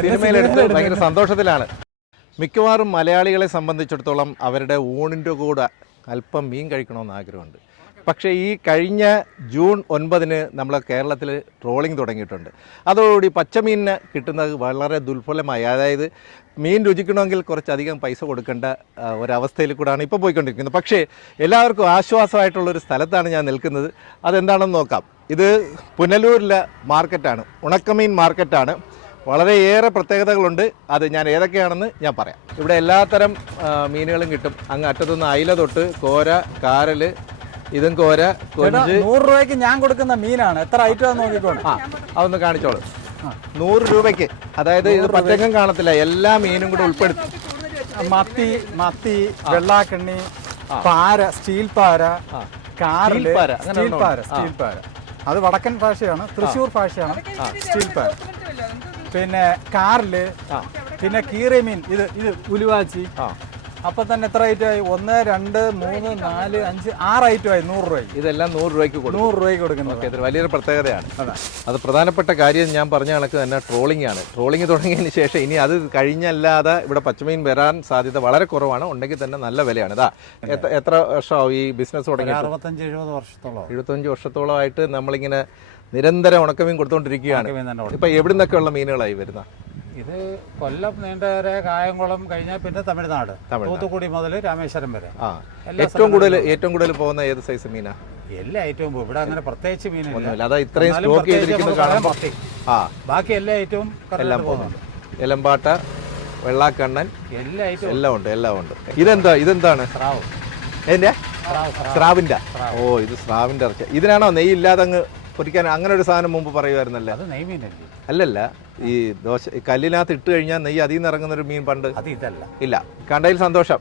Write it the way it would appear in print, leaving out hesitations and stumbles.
സിനിമയിലെടുത്ത് ഭയങ്കര സന്തോഷത്തിലാണ്. മിക്കവാറും മലയാളികളെ സംബന്ധിച്ചിടത്തോളം അവരുടെ ഊണിൻ്റെ കൂടെ അല്പം മീൻ കഴിക്കണമെന്ന് ആഗ്രഹമുണ്ട്. പക്ഷേ ഈ കഴിഞ്ഞ ജൂൺ 9 നമ്മൾ കേരളത്തിൽ ട്രോളിംഗ് തുടങ്ങിയിട്ടുണ്ട്. അതോടുകൂടി പച്ചമീനിന് കിട്ടുന്നത് വളരെ ദുർബലമായി, അതായത് മീൻ രുചിക്കണമെങ്കിൽ കുറച്ചധികം പൈസ കൊടുക്കേണ്ട ഒരവസ്ഥയിൽ കൂടെയാണ് ഇപ്പോൾ പോയിക്കൊണ്ടിരിക്കുന്നത്. പക്ഷേ എല്ലാവർക്കും ആശ്വാസമായിട്ടുള്ളൊരു സ്ഥലത്താണ് ഞാൻ നിൽക്കുന്നത്. അതെന്താണെന്ന് നോക്കാം. ഇത് പുനലൂരിലെ മാർക്കറ്റാണ്, ഉണക്കമീൻ മാർക്കറ്റാണ്. വളരെയേറെ പ്രത്യേകതകളുണ്ട്. അത് ഞാൻ ഏതൊക്കെയാണെന്ന് ഞാൻ പറയാം. ഇവിടെ എല്ലാത്തരം മീനുകളും കിട്ടും. അങ്ങ് അറ്റത്തുനിന്ന് അയില തൊട്ട് കോര, കാരൽ, ഇതും കോര, കൊഞ്ച്. 100 രൂപയ്ക്ക് ഞാൻ കൊടുക്കുന്ന മീനാണ്. എത്ര ഐറ്റം നോക്കിക്കോണം. അതൊന്ന് കാണിച്ചോളൂ. 100 രൂപയ്ക്ക്, അതായത് ഇത് പച്ചക്കം കാണത്തില്ല, എല്ലാ മീനും കൂടെ ഉൾപ്പെടുത്തി. മത്തി, വെള്ളാക്കണ്ണി, പാര, സ്റ്റീൽ പാര, കാരല്, സ്റ്റീൽ പാര. അത് വടക്കൻ ഭാഷയാണ്, തൃശ്ശൂർ ഭാഷയാണ് സ്റ്റീൽ പാര. പിന്നെ കാരല്, പിന്നെ കീറമീൻ, ഇത് ഉലുവാച്ചി. അപ്പൊ തന്നെ എത്ര ഐറ്റമായി? 1, 2, 3, 4, 5, 6 ഐറ്റമായി 100 രൂപയ്ക്ക്. ഇതെല്ലാം 100 രൂപയ്ക്ക് കൊടുക്കുന്നത്. ഇത് വലിയൊരു പ്രത്യേകതയാണ്. അത് പ്രധാനപ്പെട്ട കാര്യം ഞാൻ പറഞ്ഞ കണക്ക് തന്നെ ട്രോളിംഗ് ആണ്. ട്രോളിംഗ് തുടങ്ങിയതിന് ശേഷം ഇനി അത് കഴിഞ്ഞല്ലാതെ ഇവിടെ പച്ചമീൻ വരാൻ സാധ്യത വളരെ കുറവാണ്. ഉണ്ടെങ്കിൽ തന്നെ നല്ല വിലയാണ്. ഇതാ എത്ര വർഷമാവും ഈ ബിസിനസ് തുടങ്ങി? 65 വർഷത്തോളമായിട്ട് നമ്മളിങ്ങനെ നിരന്തരം ഉണക്കമീൻ കൊടുത്തോണ്ടിരിക്കുകയാണ്. ഇപ്പൊ എവിടെ നിന്നൊക്കെയുള്ള മീനുകളായി വരുന്ന? ഇത് കൊല്ലം, നീണ്ടകര, കായംകുളം കഴിഞ്ഞാൽ പിന്നെ തമിഴ്നാട്, തൂത്തുക്കുടി മുതൽ രാമേശ്വരം വരെ. ഏറ്റവും കൂടുതൽ പോകുന്ന ഏത് സൈസ് മീനാ? എല്ലാ ഐറ്റവും പോകും. ഇവിടെ അങ്ങനെ പ്രത്യേകിച്ച് മീനില്ല. അതാ ഇത്രയും സ്റ്റോക്ക് ചെയ്തിരിക്കുന്നത് കാണുമ്പോൾ ബാക്കി എല്ലാ ഐറ്റവും എല്ലാം പോകുന്നുണ്ട്. എലമ്പാട്ട, വെള്ളാക്കണ്ണൻ, എല്ലാം ഉണ്ട്. ഇതെന്താണ്? സ്രാവിന്റെ. ഓ, ഇത് സ്രാവിന്റെ ഇറച്ചി. ഇതിനാണോ നെയ്യ് ഇല്ലാതെ അങ്ങ് പൊരിക്കാൻ? അങ്ങനെ ഒരു സാധനം മുമ്പ് പറയുമായിരുന്നല്ലേ? അത് നെയ്മീനല്ലേ? അല്ലല്ല, ഈ കല്ലിനകത്ത് ഇട്ട് കഴിഞ്ഞാൽ നെയ്യ് അതിൽ നിന്ന് ഇറങ്ങുന്നൊരു മീൻ പണ്ട് ഇല്ല. കണ്ടതിൽ സന്തോഷം.